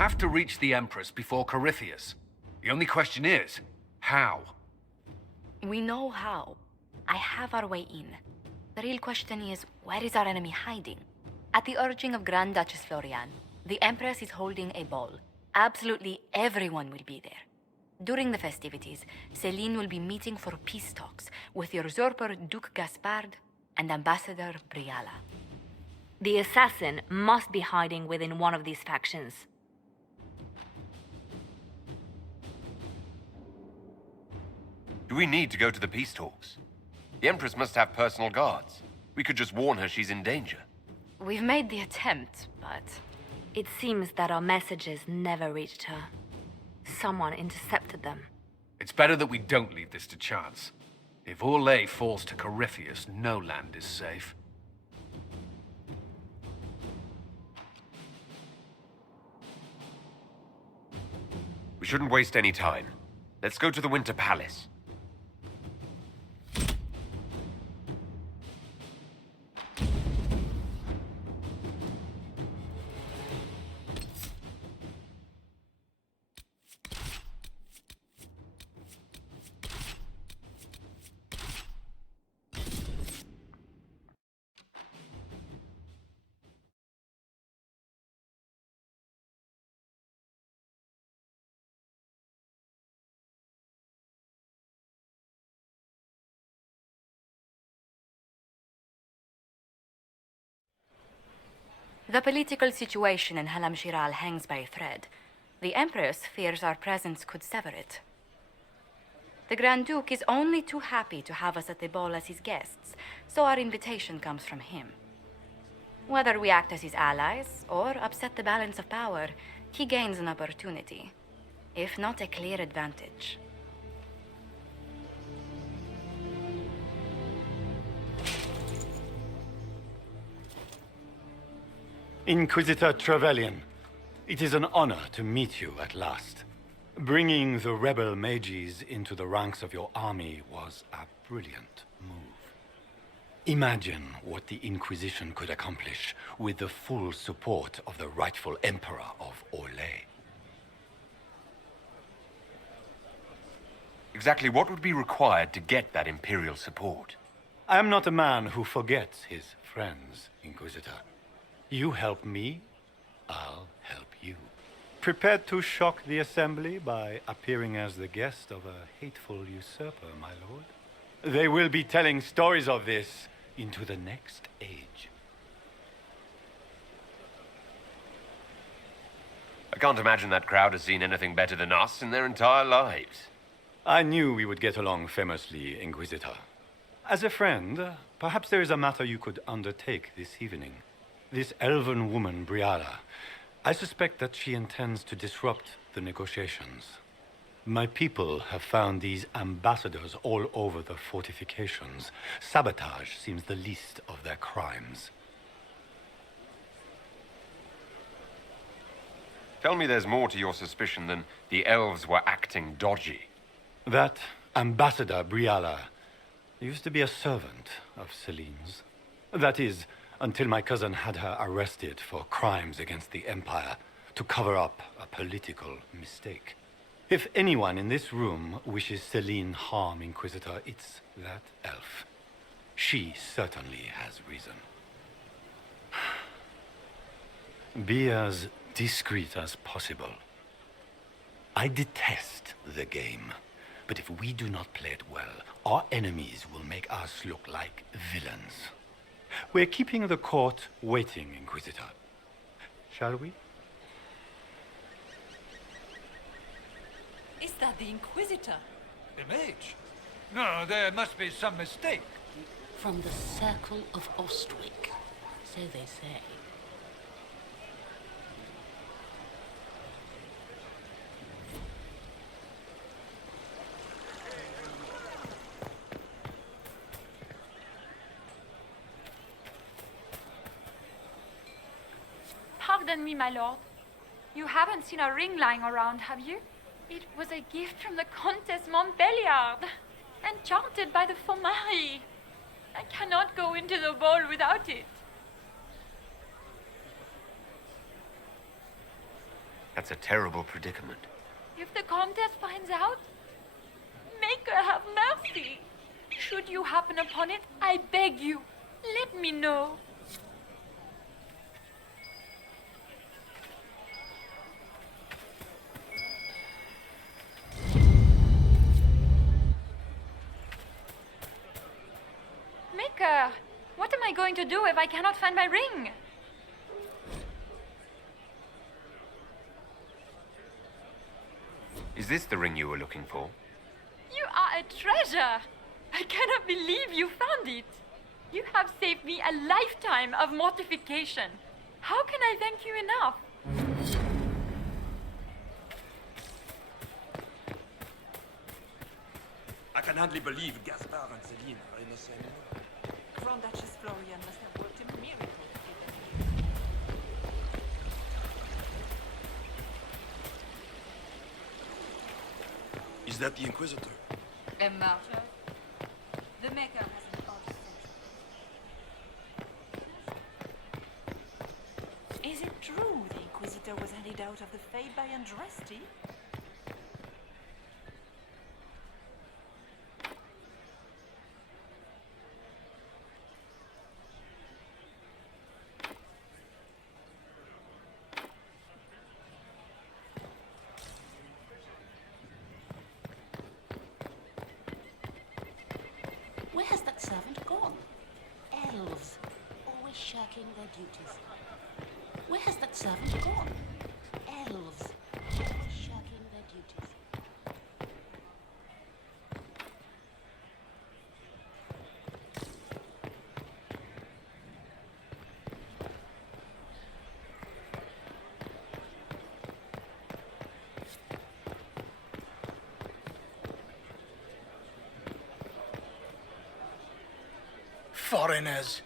have to reach the Empress before Corypheus. The only question is, how? We know how. I have our way in. The real question is, where is our enemy hiding? At the urging of Grand Duchess Florian, the Empress is holding a ball. Absolutely everyone will be there. During the festivities, Celine will be meeting for peace talks with usurper Duke Gaspard and Ambassador Briala. The assassin must be hiding within one of these factions. Do we need to go to the peace talks? The Empress must have personal guards. We could just warn her she's in danger. We've made the attempt, but... It seems that our messages never reached her. Someone intercepted them. It's better that we don't leave this to chance. If Orlais falls to Corypheus, no land is safe. We shouldn't waste any time. Let's go to the Winter Palace. The political situation in Halam Shiral hangs by a thread. The Empress fears our presence could sever it. The Grand Duke is only too happy to have us at the ball as his guests, so our invitation comes from him. Whether we act as his allies or upset the balance of power, he gains an opportunity, if not a clear advantage. Inquisitor Trevelyan, it is an honor to meet you at last. Bringing the rebel mages into the ranks of your army was a brilliant move. Imagine what the Inquisition could accomplish with the full support of the rightful Emperor of Orlais. Exactly what would be required to get that Imperial support? I am not a man who forgets his friends, Inquisitor. You help me, I'll help you. Prepared to shock the Assembly by appearing as the guest of a hateful usurper, my lord? They will be telling stories of this into the next age. I can't imagine that crowd has seen anything better than us in their entire lives. I knew we would get along famously, Inquisitor. As a friend, perhaps there is a matter you could undertake this evening. This elven woman, Briala, I suspect that she intends to disrupt the negotiations. My people have found these ambassadors all over the fortifications. Sabotage seems the least of their crimes. Tell me there's more to your suspicion than the elves were acting dodgy. That Ambassador Briala used to be a servant of Celine's. That is, until my cousin had her arrested for crimes against the Empire to cover up a political mistake. If anyone in this room wishes Celine harm, Inquisitor, it's that elf. She certainly has reason. Be as discreet as possible. I detest the game, but if we do not play it well, our enemies will make us look like villains. We're keeping the court waiting, Inquisitor. Shall we? Is that the Inquisitor? The Mage? No, there must be some mistake. From the Circle of Ostwick, so they say. Pardon me, my lord. You haven't seen a ring lying around, have you? It was a gift from the Comtesse Montbelliard, enchanted by the Fomari. I cannot go into the ball without it. That's a terrible predicament. If the Countess finds out, make her have mercy. Should you happen upon it, I beg you, let me know. Maker, what am I going to do if I cannot find my ring? Is this the ring you were looking for? You are a treasure. I cannot believe you found it. You have saved me a lifetime of mortification. How can I thank you enough? I can hardly believe Gaspard and Celine are in the same room. Grand Duchess Florian must have worked a miracle to keep them. Is that the Inquisitor? A martyr? The Maker has an odd sense. Is it true the Inquisitor was handed out of the Fade by Andraste? Where has that servant gone? Elves, always shirking their duties. Where has that servant gone? Elves, always shirking their duties. Foreigners!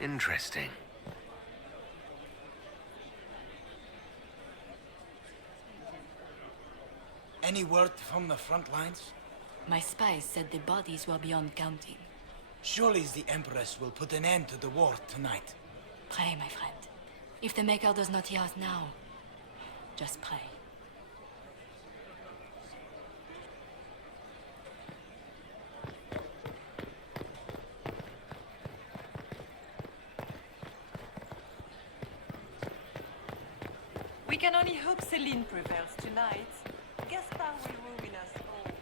Interesting. Any word from the front lines? My spies said the bodies were beyond counting. Surely the Empress will put an end to the war tonight. Pray, my friend. If the Maker does not hear us now, just pray. We can only hope Celine prevails tonight. Gaspard will ruin us all.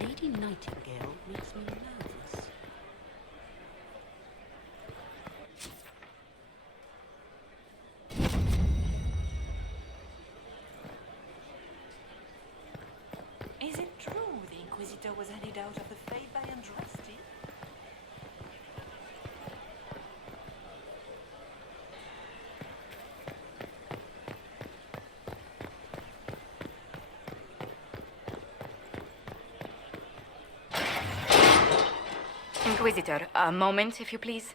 Lady Nightingale makes me nervous. Is it true the Inquisitor was handed out of the Fade by Andraste? Inquisitor, a moment, if you please.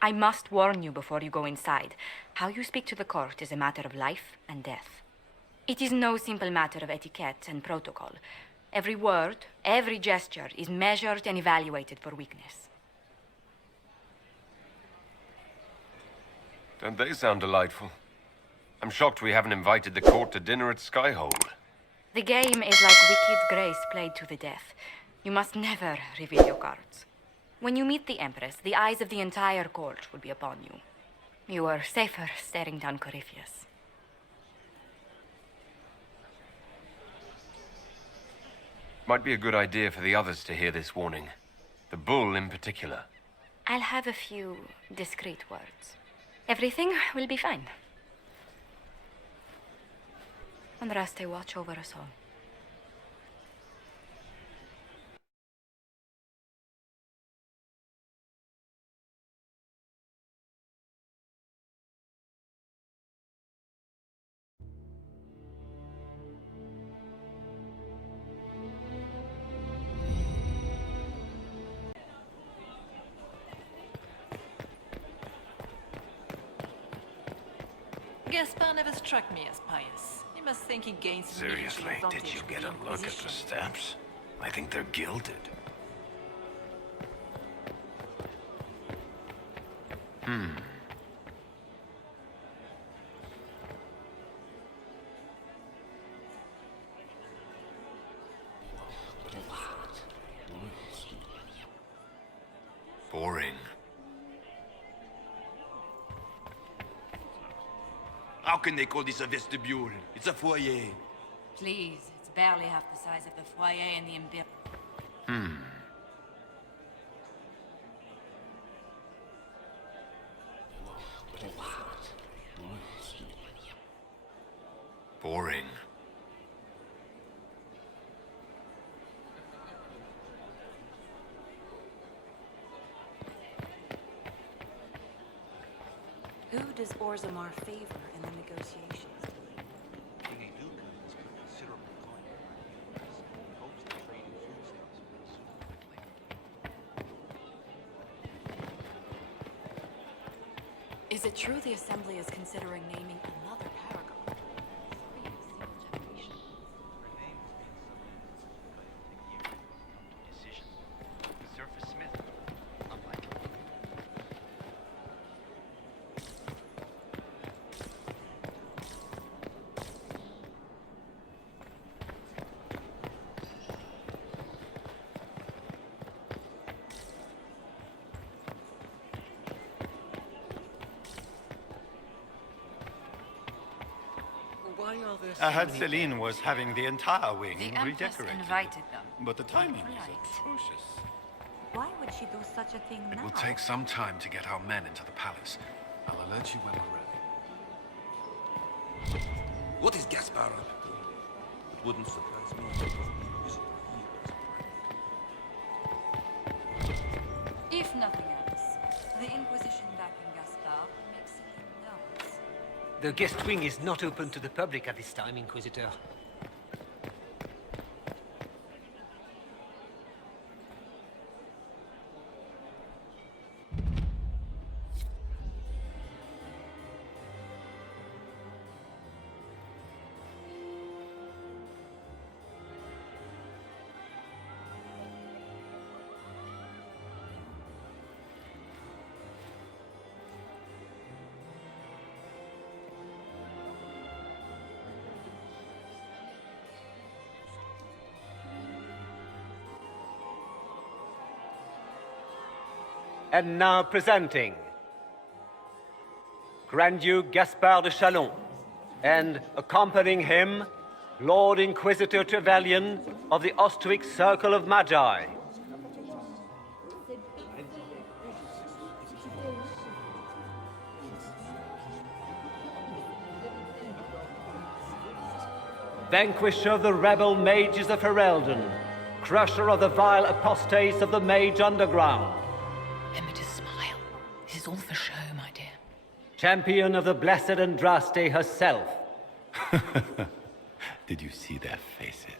I must warn you before you go inside. How you speak to the court is a matter of life and death. It is no simple matter of etiquette and protocol. Every word, every gesture is measured and evaluated for weakness. Don't they sound delightful? I'm shocked we haven't invited the court to dinner at Skyhold. The game is like wicked grace played to the death. You must never reveal your cards. When you meet the Empress, the eyes of the entire court will be upon you. You are safer staring down Corypheus. Might be a good idea for the others to hear this warning. The bull in particular. I'll have a few discreet words. Everything will be fine. Unrest, watch over us all. Gaspar never struck me as pious. He must think he gains Seriously, did you get a look at the steps? I think they're gilded. Boring. How can they call this a vestibule? It's a foyer. Please, it's barely half the size of the foyer in the Imperial. Boring. Who does Orzammar favor in the negotiations? King Aduka has put considerable coin in and hopes to trade in food stamps quickly. Is it true the Assembly is considering naming another paragon? Decision. Surface Smith. Unlikely. I heard Celine was having the entire wing The Empress redecorated. invited them. But the timing Right. is atrocious. Why would she do such a thing It now? will take some time to get our men into the palace. I'll alert you when we're ready. What is Gaspar up to? It wouldn't surprise me if it was the Inquisitor If nothing else, the Inquisition backing Gaspar makes Celine nervous. The guest wing is not open to the public at this time, Inquisitor. And now presenting Grand Duke Gaspard de Chalon, and accompanying him, Lord Inquisitor Trevelyan of the Ostwick Circle of Magi. Vanquisher of the rebel mages of Ferelden, crusher of the vile apostates of the Mage Underground. Emmett's smile. This is all for show, my dear. Champion of the Blessed Andraste herself. Did you see their faces?